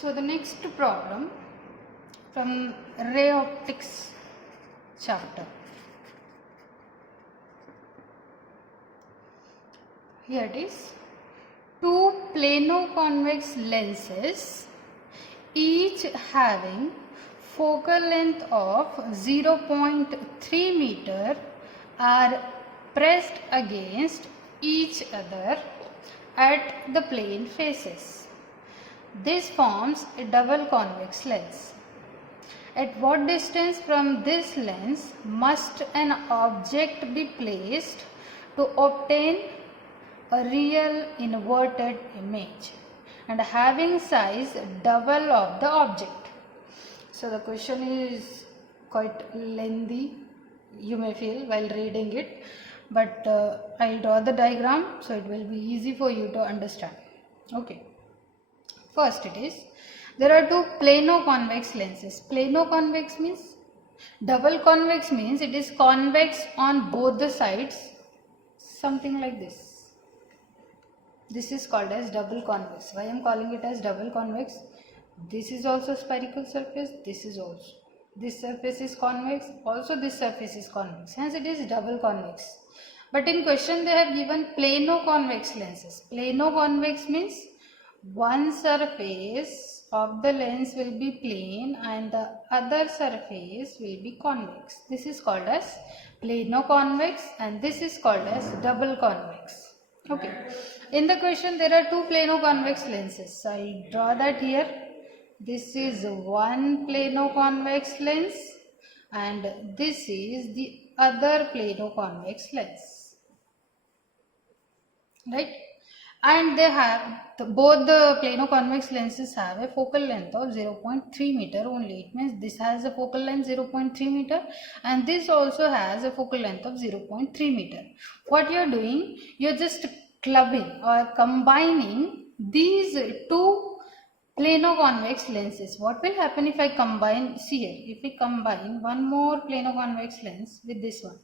So the next problem from ray optics chapter. Here it is. Two plano-convex lenses, each having focal length of 0.3 meter, are pressed against each other at the plane faces. This forms a double convex lens. At what distance from this lens must an object be placed to obtain a real inverted image and having size double of the object? So the question is quite lengthy, you may feel while reading it, but I'll draw the diagram so it will be easy for you to understand. Okay. First it is, there are two plano-convex lenses. Plano-convex means, double convex means it is convex on both the sides, something like this. This is called as double convex. Why I am calling it as double convex? This is also spherical surface, this is also. This surface is convex, also this surface is convex. Hence it is double convex. But in question they have given plano-convex lenses. Plano-convex means one surface of the lens will be plane and the other surface will be convex. This is called as plano-convex and this is called as double convex. Okay. In the question there are two plano-convex lenses. So I draw that here. This is one plano-convex lens and this is the other plano-convex lens. Right? And they have both the plano-convex lenses have a focal length of 0.3 meter only. It means this has a focal length 0.3 meter and this also has a focal length of 0.3 meter. What you are doing, you are just clubbing or combining these two plano-convex lenses. What will happen if I combine, see here, if we combine one more plano-convex lens with this one,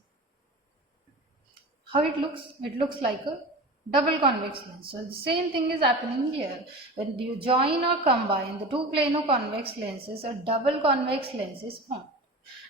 how it looks? It looks like a double convex lens. So the same thing is happening here. When you join or combine the two plano-convex lenses, a double convex lens is formed.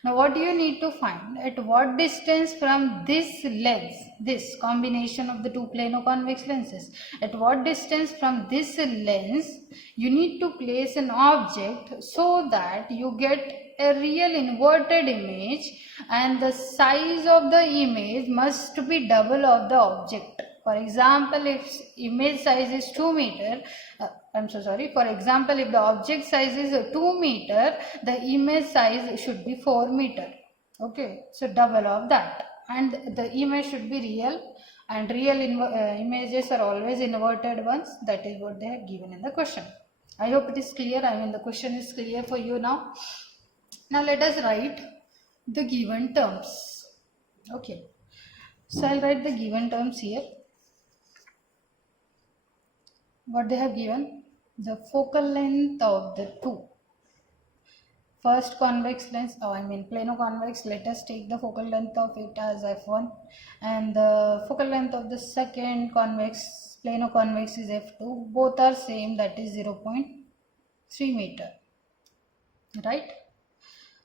Now what do you need to find? At what distance from this lens, this combination of the two plano-convex lenses, at what distance from this lens you need to place an object so that you get a real inverted image and the size of the image must be double of the object. For example, if image size is 2 meter, for example, if the object size is 2 meter, the image size should be 4 meter. Okay, so double of that. And the image should be real and real images are always inverted ones. That is what they have given in the question. I hope it is clear. I mean the question is clear for you now. Now let us write the given terms. Okay, so I'll write the given terms here. What they have given, the focal length of the two first convex lens, plano-convex, let us take the focal length of it as f1 and the focal length of the second convex, plano-convex is f2. Both are same, that is 0.3 meter, right?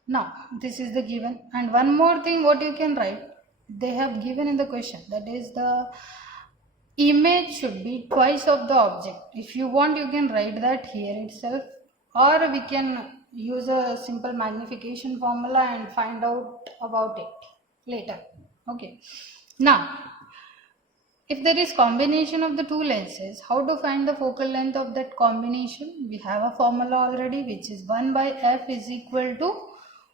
Now this is the given, and one more thing what you can write, they have given in the question, that is the image should be twice of the object. If you want you can write that here itself, or we can use a simple magnification formula and find out about it later. Okay. Now if there is combination of the two lenses, how to find the focal length of that combination? We have a formula already, which is 1 by f is equal to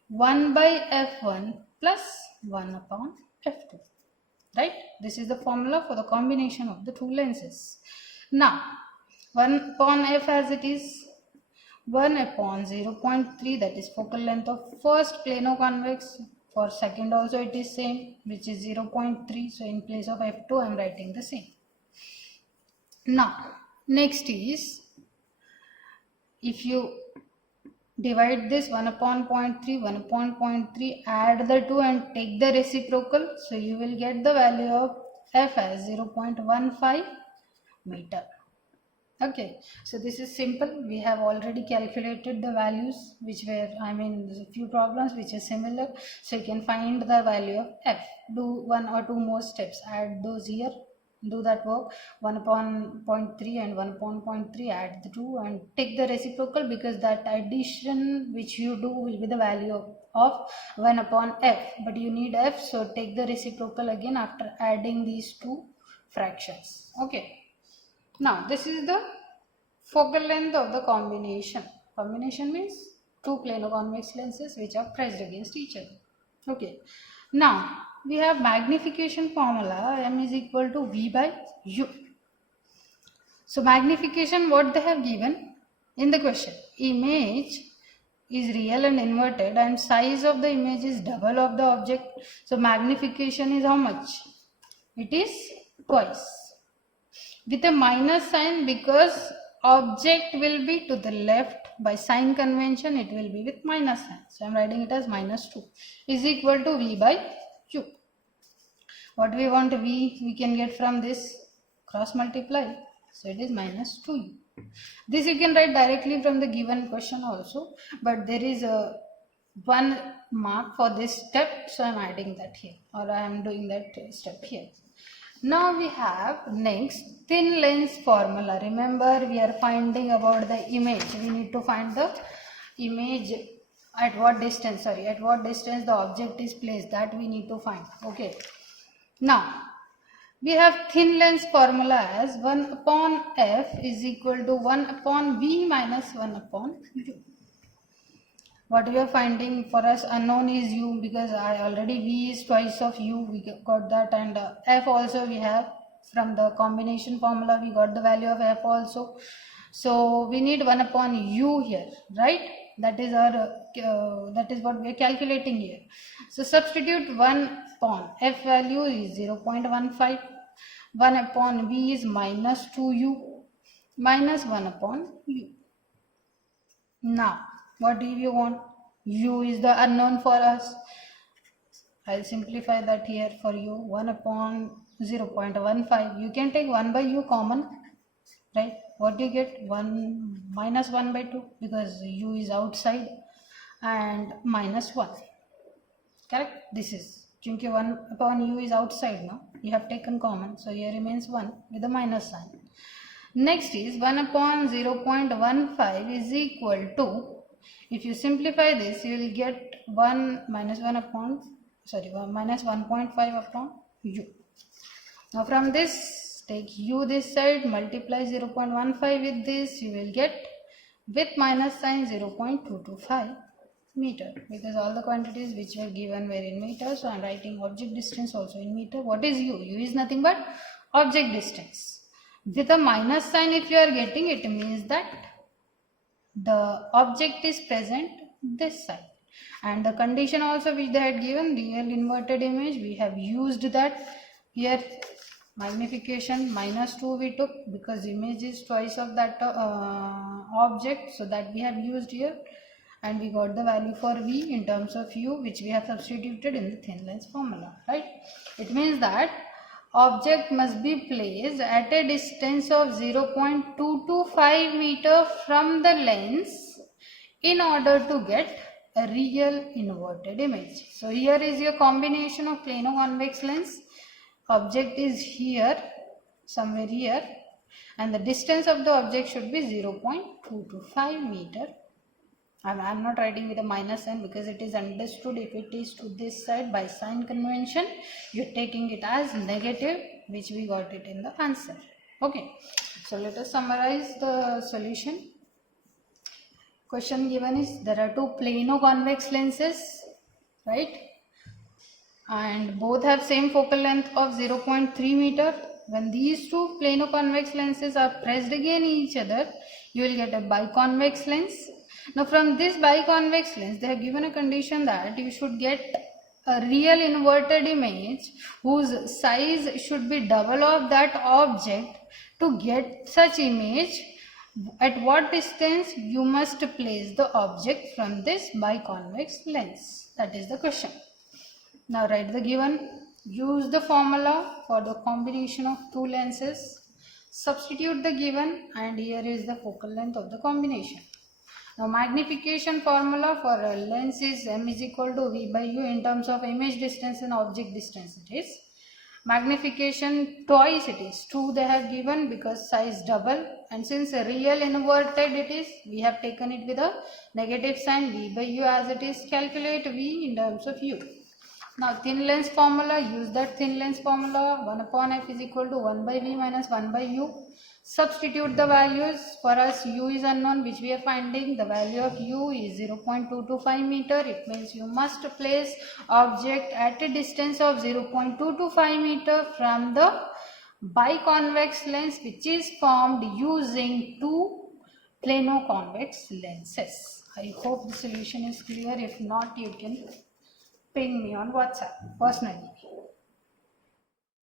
1 by f1 plus 1 upon f2. Right? This is the formula for the combination of the two lenses. Now 1 upon f as it is, 1 upon 0.3, that is focal length of first plano-convex. For second also it is same, which is 0.3. So in place of f2 I am writing the same. Now next is, if you divide this 1 upon 0.3, 1 upon 0.3, add the 2 and take the reciprocal. So you will get the value of f as 0.15 meter. Okay, so this is simple. We have already calculated the values which were, there's a few problems which are similar. So you can find the value of f. Do one or two more steps. Add those here. Do that work. 1 upon 0.3 and 1 upon 0.3. Add the two and take the reciprocal, because that addition which you do will be the value of 1 upon f. But you need f, so take the reciprocal again after adding these two fractions. Okay. Now, this is the focal length of the combination. Combination means two plano-convex lenses which are pressed against each other. Okay. Now, we have magnification formula, m is equal to v by u. So, magnification, what they have given in the question, image is real and inverted and size of the image is double of the object. So, magnification is how much? It is twice. With a minus sign, because object will be to the left, by sign convention it will be with minus sign. So I am writing it as minus 2 is equal to v by u. What we want v, we can get from this, cross multiply. So it is minus 2u. This you can write directly from the given question also, but there is a one mark for this step, so I am adding that here, or I am doing that step here. Now we have next thin lens formula. Remember, we are finding about the image. We need to find the image at what distance, the object is placed, that we need to find. Okay. Now, we have thin lens formula as 1 upon f is equal to 1 upon v minus 1 upon u. What we are finding, for us unknown is u, because I already v is twice of u, we got that, and f also we have from the combination formula, we got the value of f also. So we need 1 upon u here, right? That is our that is what we are calculating here. So substitute 1 upon f value is 0.15, 1 upon v is minus 2u minus 1 upon u. Now, what do you want? U is the unknown for us. I'll simplify that here for you. 1 upon 0.15. You can take 1 by u common, right? What do you get? 1 minus 1 by 2, because u is outside, and minus 1. Correct? This is, chunki 1 upon u is outside now. You have taken common. So here remains 1 with a minus sign. Next is 1 upon 0.15 is equal to, if you simplify this, you will get 1 minus 1 upon, minus 1.5 upon u. Now from this, take u this side, multiply 0.15 with this, you will get with minus sign 0.225 meter, because all the quantities which were given were in meter. So I am writing object distance also in meter. What is u? U is nothing but object distance. With a minus sign if you are getting, it means that the object is present this side. And the condition also which they had given, real inverted image, we have used that here. Magnification minus 2 we took, because image is twice of that object, so that we have used here, and we got the value for v in terms of u, which we have substituted in the thin lens formula, right? It means that object must be placed at a distance of 0.225 meter from the lens in order to get a real inverted image. So here is your combination of plano-convex lens. Object is here, somewhere here, and the distance of the object should be 0.225 meter. I'm not writing with a minus sign, because it is understood if it is to this side by sign convention, you're taking it as negative, which we got it in the answer. Okay, so let us summarize the solution. Question given is, there are two plano-convex lenses, right? And both have same focal length of 0.3 meter. When these two plano-convex lenses are pressed against each other, you will get a biconvex lens. Now from this biconvex lens, they have given a condition that you should get a real inverted image whose size should be double of that object. To get such image, at what distance you must place the object from this biconvex lens? That is the question. Now write the given, use the formula for the combination of two lenses, Substitute the given, and here is the focal length of the combination. Now magnification formula for a lens is m is equal to v by u in terms of image distance and object distance. It is magnification twice, it is 2 they have given because size double, and since a real inverted it is, we have taken it with a negative sign. V by u as it is, calculate v in terms of u. Now thin lens formula, use that thin lens formula. 1 upon f is equal to 1 by v minus 1 by u. Substitute the values. For us u is unknown, which we are finding. The value of u is 0.225 meter. It means you must place object at a distance of 0.225 meter from the biconvex lens, which is formed using two plano-convex lenses. I hope the solution is clear. If not, you can ping me on WhatsApp personally.